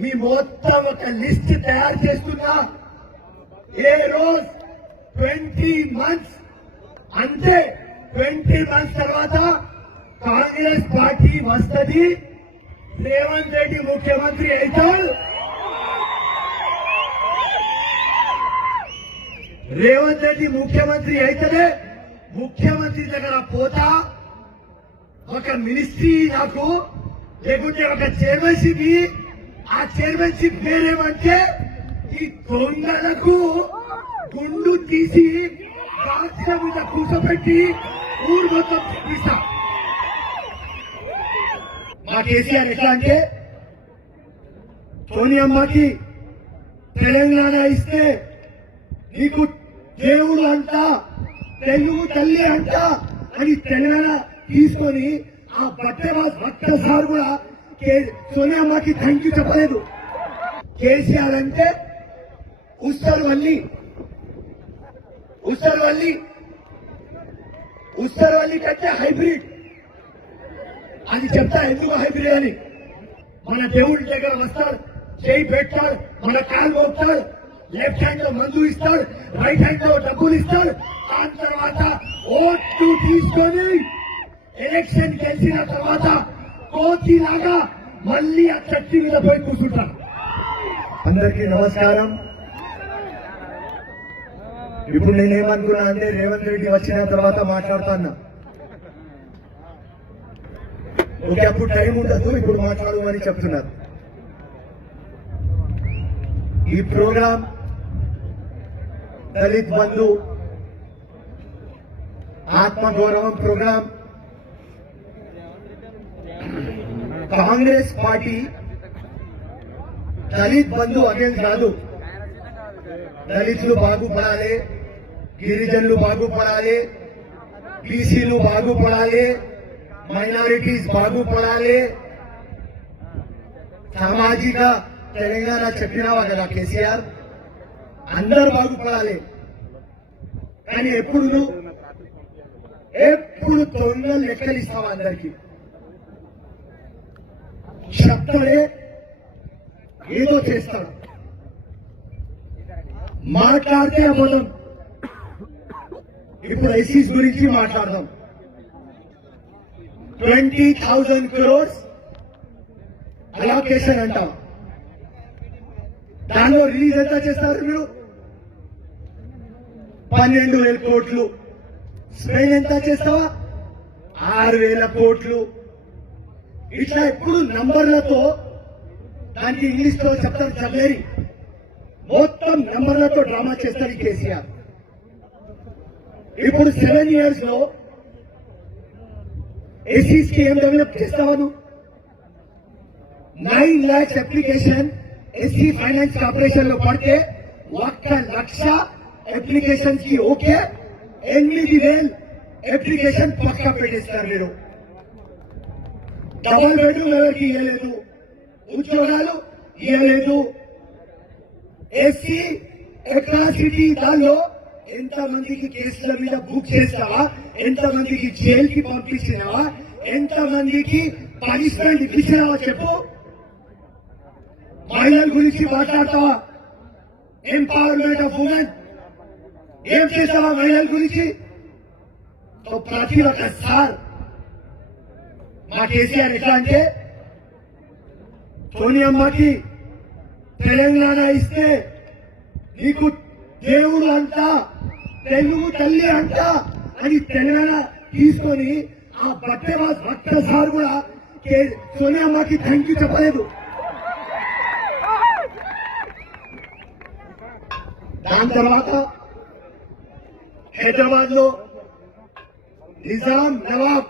మీ మొత్తం ఒక లిస్ట్ తయారు చేస్తున్నా. ఏ రోజు 20 మంత్స్ అంటే 20 మంత్స్ తర్వాత కాంగ్రెస్ పార్టీ వస్తుంది. రేవంత్ రెడ్డి ముఖ్యమంత్రి అవుతాడు. రేవంత్ రెడ్డి ముఖ్యమంత్రి అయితేనే ముఖ్యమంత్రి దగ్గర పోతా ఒక మినిస్ట్రీ నాకు లేకుంటే ఒక చైర్మన్షిప్. ఆ చైర్మన్షిప్ పేరేమంటే ఈ దొంగలకు గుండు తీసి కాల్చిన మీద కూర్చోబెట్టి ఊరు మొత్తం చూపిస్తా. మా కేసీఆర్ ఎట్లా అంటే సోనియమ్మకి తెలంగాణ ఇస్తే నీకు దేవుడు అంట, తెలుగు తల్లి అంట అని తెలంగాణ తీసుకొని ఆ భట్ట సార్ కూడా సోనియమ్మకి థ్యాంక్ యూ చెప్పలేదు. కేసీఆర్ అంటే ఉస్తర్వల్లి కంటే హైబ్రిడ్ అది చెప్తా. ఎందుకు హైబ్రిడ్ అని? మన దేవుడి దగ్గర వస్తాడు, చేయి పెడతాడు, మన కాలు మోపుతాడు, లెఫ్ట్ హ్యాండ్ లో మందు ఇస్తాడు, రైట్ హ్యాండ్ లో డబ్బులు ఇస్తాడు. దాని తర్వాత ఓట్లు తీసుకొని ఎలక్షన్ గెలిచిన తర్వాత కోతిలాగా మళ్ళీ ఆ చట్టి మీద పోయి కూర్చుంటాడు. అందరికీ నమస్కారం. ఇప్పుడు నేనేమనుకున్నా అంటే రేవంత్ రెడ్డి వచ్చిన తర్వాత మాట్లాడుతున్నా. ఓకే, అప్పుడు టైం ఉండదు, ఇప్పుడు మాట్లాడమని చెప్తున్నారు. ఈ ప్రోగ్రాం దళిత్ బంధు ఆత్మగౌరవం ప్రోగ్రాం కాంగ్రెస్ పార్టీ దళిత్ బంధు అనేది కాదు. దళితులు బాగుపడాలి, గిరిజనులు బాగుపడాలి, బీసీలు బాగుపడాలి, మైనారిటీస్ బాగుపడాలి, సామాజిక తెలంగాణ చెప్పినావా కదా కేసీఆర్, అందరూ బాగుపడాలి. కానీ ఎప్పుడు తొందర లెక్కలు ఇస్తావా? అందరికి చెప్తాడే ఏదో చేస్తాడు, మాట్లాడితే అబద్ధం. ఇప్పుడు ఎస్సీస్ గురించి మాట్లాడదాం. 20,000 crores అలోకేషన్ అంటాం. దానిలో రిలీజ్ ఎంత చేస్తారు మీరు? 12,000 కోట్లు. స్పెయిన్ ఎంత చేస్తావా? 6,000 కోట్లు. ఇట్లా ఎప్పుడు నంబర్లతో, దానికి ఇంగ్లీష్ లో చెప్తారు చదివేరి, మొత్తం నంబర్లతో డ్రామా చేస్తారు ఈ కేసీఆర్. ఇప్పుడు 7 years లో ఎస్సీస్ కి ఏం డెవలప్ చేస్తావా? 9 lakhs application SC finance corporation లో పడితే 1,00,000 అప్లికేషన్స్ కి ఓకే, 8,000 అప్లికేషన్ పక్కా పెట్టేస్తారు మీరు. డబల్ బెడ్రూమ్ ఎవరికి ఇవ్వలేదు, ఉద్యోగాలు ఇవ్వలేదు. ఎస్సీ అట్రాసిటీ దానిలో ఎంతమందికి కేసుల మీద బుక్ చేస్తావా, ఎంతమందికి జైలుకి పంపించినావా, ఎంతమందికి పనిష్మెంట్ ఇప్పించినావా చెప్పు. మహిళల గురించి మాట్లాడతావా? ఎంపవర్మెంట్ ఆఫ్ ఉమెన్ ఏం చేస్తావా మహిళల గురించి? ప్రతి ఒక్క సార్ మా కేసీఆర్ ఎట్లా అంటే సోనియమ్మకి తెలంగాణ ఇస్తే నీకు దేవుడు అంట, తెలుగు తల్లి అంట అని తెలంగాణ తీసుకొని ఆ భట్ట సార్ కూడా సోనియమ్మకి థ్యాంక్ యూ చెప్పలేదు. దాని తర్వాత హైదరాబాద్ లో నిజాం నవాబ్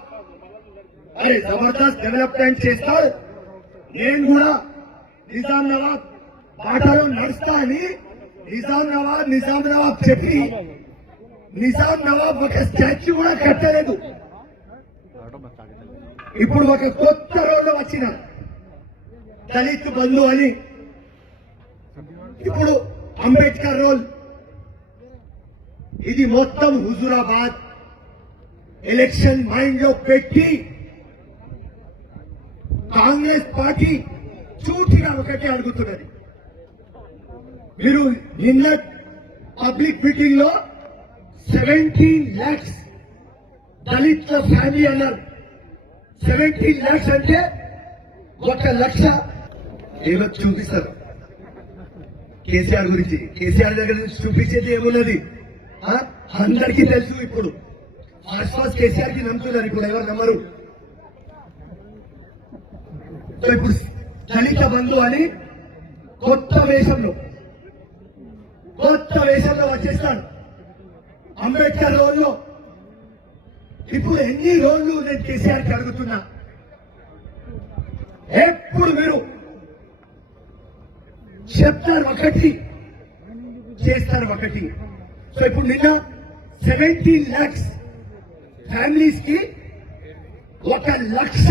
అరే జబర్దస్త్ డెవలప్మెంట్ చేస్తాడు, నేను కూడా నిజాం నవాబ్ బాటలో నడుస్తా అని నిజాం నవాబ్ చెప్పి నిజాం నవాబ్ ఒక స్టాచ్యూ కూడా కట్టలేదు. ఇప్పుడు ఒక కొత్త రోడ్డు వచ్చిన దళిత్ బంధు అని, ఇప్పుడు అంబేద్కర్ రోల్. ఇది మొత్తం హుజూరాబాద్ ఎలక్షన్ మైండ్ లో పెట్టి కాంగ్రెస్ పార్టీ చూటిగా ఒకటే అడుగుతున్నది. మీరు నిన్న పబ్లిక్ మీటింగ్ లో 17 lakhs దళితుల ఫ్యామిలీ అన్నారు. 17 lakhs అంటే 1 లక్ష. ఏమో చూపిస్తారు కేసీఆర్ గురించి. కేసీఆర్ దగ్గర నుంచి చూపించేది ఏమున్నది అందరికీ తెలుసు. ఇప్పుడు ఫస్ట్ కేసీఆర్ కి నమ్ముతున్నారు, ఇప్పుడు ఎవరు నమ్మరు. ఇప్పుడు దళిత బంధు అని కొత్త వేషంలో వచ్చేస్తాడు. అంబేద్కర్ రోడ్లో ఇప్పుడు ఎన్ని రోడ్లు నేను కేసీఆర్ కి అడుగుతున్నా. ఎప్పుడు మీరు చెప్తారు ఒకటి, చేస్తారు ఒకటి. సో ఇప్పుడు నిన్న 17 lakhs ఫ్యామిలీస్ కి 1 లక్ష.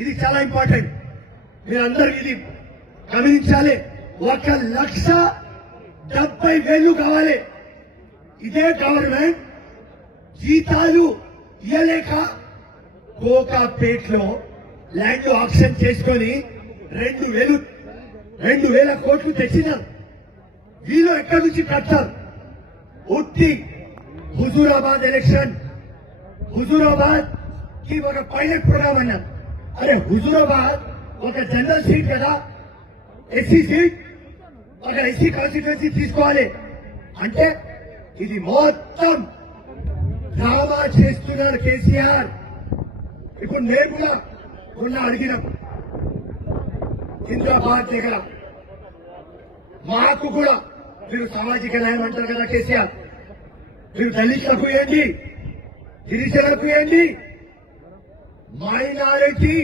ఇది చాలా ఇంపార్టెంట్, మీరందరూ ఇది గమనించాలి. 1,70,000 కావాలి. ఇదే గవర్నమెంట్ జీతాలు ఇయ్యలేక కోకాపేట్లో ల్యాండ్ ఆక్షన్ చేసుకొని 2,000 కోట్లు తెచ్చినారు. వీళ్ళు ఎక్కడి నుంచి కట్టారు? ఉట్టి హుజూరాబాద్ ఎలక్షన్, హుజూరాబాద్ కి ఒక పైలట్ ప్రోగ్రామ్ అన్నారు. అరే హుజూరాబాద్ ఒక జనరల్ సీట్ కదా, ఎస్సీ సీట్, ఒక ఎస్సీ కాన్స్టిట్యున్సీ తీసుకోవాలి అంటే ఇది మొత్తం డ్రామా చేస్తున్నారు కేసీఆర్. ఇప్పుడు మేము కూడా మొన్న అడిగినాం హైదరాబాద్ దగ్గర, మాకు కూడా మీరు సామాజిక న్యాయం అంటారు కదా కేసీఆర్, మీరు దళితులకు ఇవ్వండి, గిరిజనులకు ఇవ్వండి, మైనారిటీ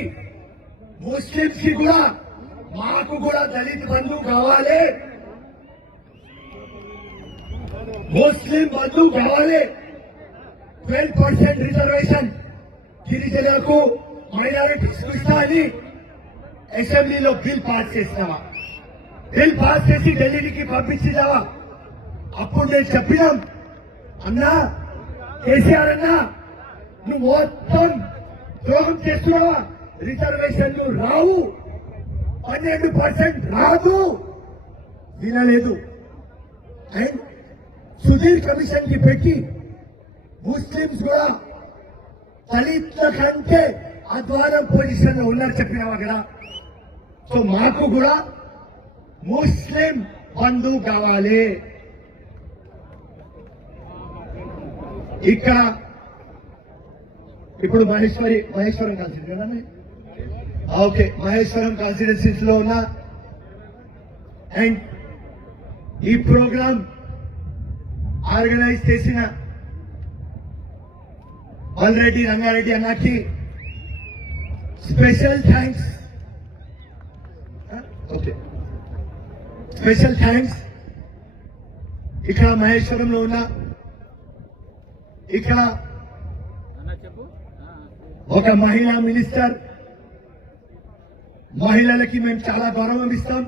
ముస్లింస్ కి కూడా, మాకు కూడా దళిత బంధు కావాలి, ముస్లిం బంధు కావాలి. 12% రిజర్వేషన్ గిరిజనులకు మైనారిటీస్ ఇస్తా అని అసెంబ్లీలో బిల్ పాస్ చేస్తావా? బిల్ పాస్ చేసి ఢిల్లీకి పంపించిదావా? అప్పుడు నేను చెప్పినాం, అన్నా కేసీఆర్ అన్నా నువ్వు మొత్తం ద్రోహం చేస్తున్నావా? రిజర్వేషన్లు రావు, 12% రాదు. వినలేదు. అండ్ సుధీర్ కమిషన్ కి పెట్టి ముస్లింస్ కూడా దళితుల కంటే అధ్వానం పొజిషన్ లో ఉన్నారు చెప్పినావా కదా. సో మాకు కూడా ముస్లిం బంధు కావాలి. ఇక్కడ ఇప్పుడు మహేశ్వరం కాన్స్టిట్యూన్సీ కదా, ఓకే, మహేశ్వరం కాన్స్టిట్యూన్సీస్ లో ఉన్న అండ్ ఈ ప్రోగ్రామ్ ఆర్గనైజ్ చేసిన మల్రెడ్డి రంగారెడ్డి అన్నకి special thanks. Okay, special thanks. ఇక్కడ మహేశ్వరంలో ఉన్న ఇక్కడ ఒక మహిళా మినిస్టర్, మహిళలకి మేము చాలా గౌరవం ఇస్తాం.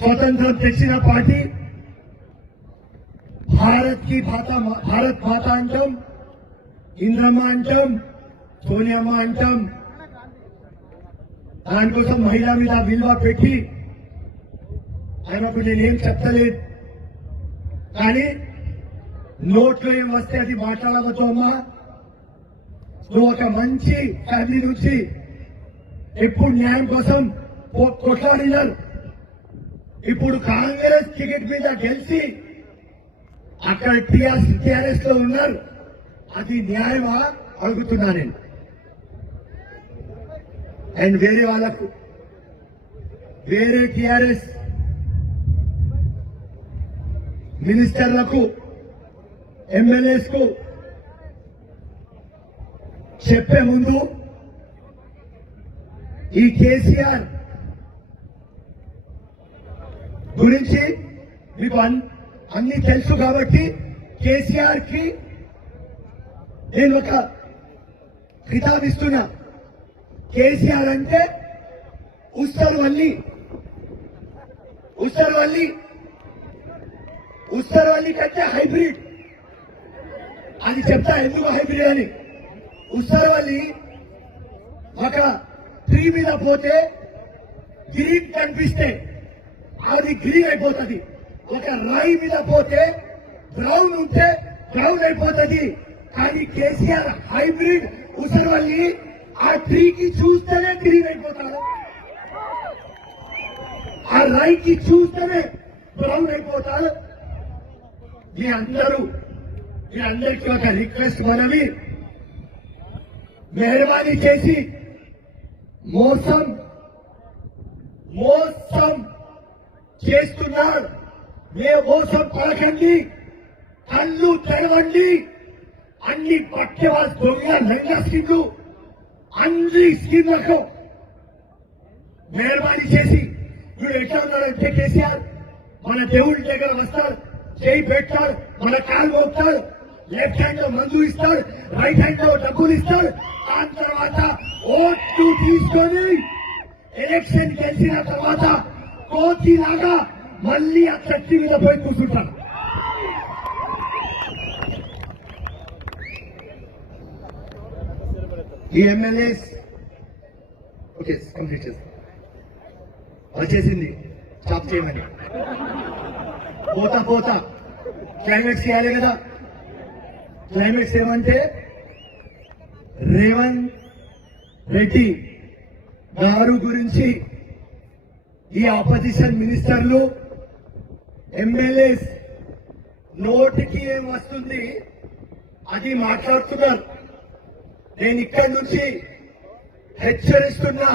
స్వతంత్రం తెచ్చిన పార్టీ, భారత్ మాత అంటాం, ఇంద్రమ్మ అంటాం, సోనియమ్మ అంటాం. దానికోసం మహిళ మీద విలువ పెట్టి ఆయనకు నేనేం చెప్పలేదు, కానీ నోట్లో ఏం వస్తే అది మాట్లాడవద్దు అమ్మా. నువ్వు ఒక మంచి ఫ్యామిలీ నుంచి ఎప్పుడు న్యాయం కోసం కొట్లాడినారు. ఇప్పుడు కాంగ్రెస్ టికెట్ మీద గెలిచి అక్కడ టీఆర్ఎస్ లో ఉన్నారు. అది న్యాయమా అడుగుతున్నా నేను. అండ్ వేరే వాళ్ళకు, వేరే టీఆర్ఎస్ మినిస్టర్లకు, ఎమ్మెల్యేస్ కు చెప్పే ముందు ఈ కేసీఆర్ గురించి మీకు అన్ని తెలుసు కాబట్టి కేసీఆర్ కి నేను ఒక కితాబ్ ఇస్తున్నా. కేసీఆర్ అంటే ఉస్తరవల్లి కంటే హైబ్రిడ్. అది చెప్తా ఎందుకు హైబ్రిడ్ అని. ఉస్తరవల్లి ఒక ట్రీ మీద పోతే గ్రీన్ కనిపిస్తే అది గ్రీన్ అయిపోతుంది. ఒక రాయి మీద పోతే బ్రౌన్ ఉంటే బ్రౌన్ అయిపోతుంది. కానీ కేసీఆర్ హైబ్రిడ్ ఉసరవల్లి ఆ ట్రీకి చూస్తేనే గ్రీన్ అయిపోతాడు, ఆ రాయికి చూస్తేనే బ్రౌన్ అయిపోతాడు. మీరందరికీ ఒక రిక్వెస్ట్ మనవి, మెహర్బానీ చేసి మోసం చేస్తున్నారు, మోసం పడకండి, కళ్ళు తెరవండి. అన్ని పట్టెవాస్ దొంగ లంగా స్కీమ్లు అన్ని స్కీమ్లకు మెహర్బానీ చేసి వీడు ఎట్లా ఉన్నాడంటే కేసీఆర్ మన దేవుడి దగ్గర వస్తాడు, చేయి పెడతాడు, మన కాలు మోపుతాడు, లెఫ్ట్ హ్యాండ్ లో మందు ఇస్తాడు, రైట్ హ్యాండ్ లో డబ్బులు ఇస్తాడు. దాని తర్వాత ఓట్లు తీసుకొని ఎలక్షన్ గెలిచిన తర్వాత కోతిలాగా మళ్ళీ ఆ చర్చి మీద పోయి కూర్చుంటాడు. ఈ ఎమ్మెల్యేస్ ఓకే కంప్లీట్ చేస్తాం, వచ్చేసింది స్టాప్ చేయమని. పోతా క్లైమేట్స్ చేయాలి కదా. క్లైమేట్స్ ఏమంటే రేవంత్ రెడ్డి గారు గురించి ఈ ఆపోజిషన్ మినిస్టర్లు ఎమ్మెల్యేస్ నోటికి ఏం వస్తుంది అది మాట్లాడుతున్నారు. నేను ఇక్కడి నుంచి హెచ్చరిస్తున్నా,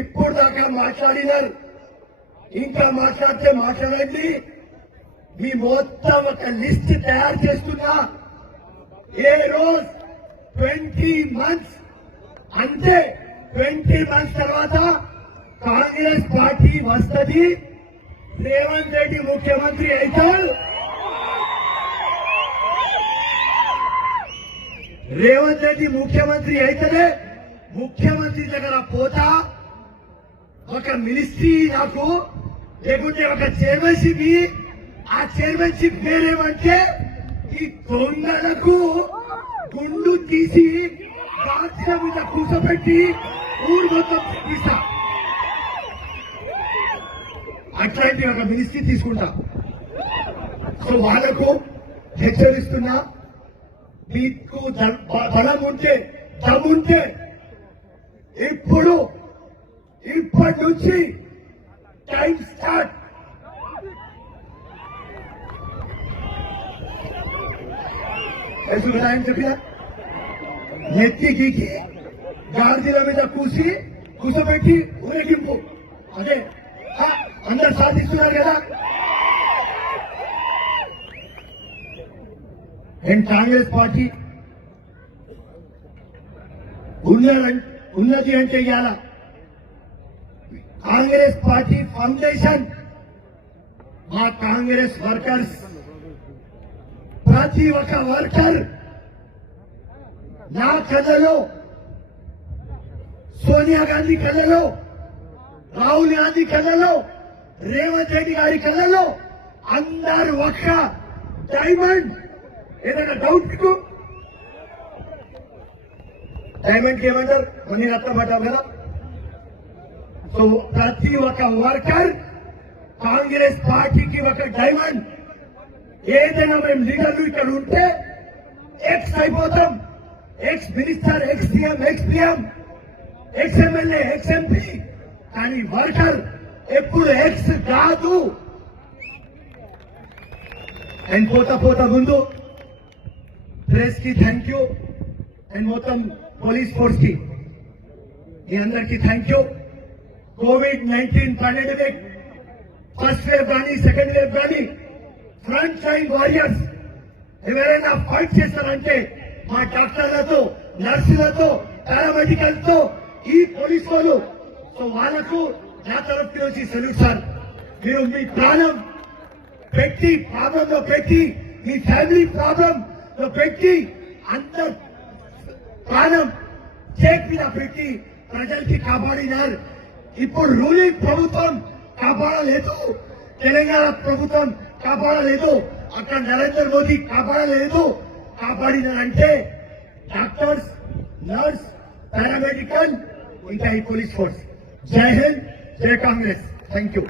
ఇప్పుడు దాకా మాట్లాడినారు, ఇంకా మాట్లాడితే మాట్లాడండి. మీ మొత్తం ఒక లిస్ట్ తయారు చేస్తున్నా. ఏ రోజు 20 months అంతే, 20 months తర్వాత కాంగ్రెస్ పార్టీ వస్తుంది, రేవంత్ రెడ్డి ముఖ్యమంత్రి అవుతాడు. రేవంత్ రెడ్డి ముఖ్యమంత్రి అయితేనే ముఖ్యమంత్రి దగ్గర పోతా ఒక మినిస్ట్రీ నాకు, లేకుంటే ఒక చైర్మన్షిప్, ఆ చైర్మన్షిప్ పేరేమంటే ఈ దొంగలకు గుండు తీసి బాధ్యత మీద కూర్చోబెట్టి ఊరు మొత్తం తీస్తా, అట్లాంటి ఒక మినిస్ట్రీ తీసుకుంటా. సో వాళ్ళకు హెచ్చరిస్తున్నా, మీకు బలం ఉంటే దమ్ముంటే ఇప్పటి నుంచి టైం స్టార్ట్. ఆయన చెప్పిన నెత్తి గీకి గాడిదల మీద కూసబెట్టి ఊరేగింపు, అదే అందరు సాధిస్తున్నారు కదా. నేను కాంగ్రెస్ పార్టీ ఉన్నది అంటే ఇవాళ కాంగ్రెస్ పార్టీ ఫౌండేషన్, మా కాంగ్రెస్ వర్కర్స్, ప్రతి ఒక్క వర్కర్ నా కళ్ళలో, సోనియా గాంధీ కళ్ళలో, రాహుల్ గాంధీ కళ్ళలో, రేవంత్ రెడ్డి గారి కళ్ళలో అందరు ఒక్క డైమండ్. ఏదైనా డౌట్ మీకు డైమండ్ ఏమంటారు, నేను అర్థపడ్డాం కదా. సో ప్రతి ఒక్క వర్కర్ కాంగ్రెస్ పార్టీకి ఒక డైమండ్. ఏదైనా మేము లీడర్లు ఇక్కడ ఉంటే ఎక్స్ అయిపోతాం, ex minister, ex CM, X PM, ex MLA, ex MP. కానీ వర్కర్ ఎప్పుడు ఎక్స్ కాదు. అండ్ పోతా ముందు ప్రెస్ కి థ్యాంక్ యూ, అండ్ మొత్తం పోలీస్ ఫోర్స్ కి మీ అందరికీ thank you. COVID-19 pandemic first wave కానీ సెకండ్ వేవ్ కానీ ఫ్రంట్ లైన్ వారియర్స్ ఎవరైనా ఫైట్ చేస్తారంటే మా డాక్టర్లతో, నర్సులతో, పారామెడికల్ తో, ఈ పోలీసు వాళ్ళు. సో వాళ్ళకు నా తరఫు నుంచి సెల్యూట్ సార్. మీరు మీ ప్రాణం పెట్టి, ప్రాబ్లంలో పెట్టి, మీ ఫ్యామిలీ ప్రాబ్లం లో పెట్టి, అందరు ప్రాణం చేతి మీద పెట్టి ప్రజలకి కాపాడినారు. ఇప్పుడు రూలింగ్ ప్రభుత్వం కాపాడలేదు, తెలంగాణ ప్రభుత్వం కాపాడలేదు, అక్కడ నరేంద్ర మోదీ కాపాడలేదు. కాపాడినారంటే డాక్టర్స్, నర్స్, పారామెడికల్, ఇంకా ఈ పోలీస్ ఫోర్స్. జై హింద్, జై కాంగ్రెస్. Thank you.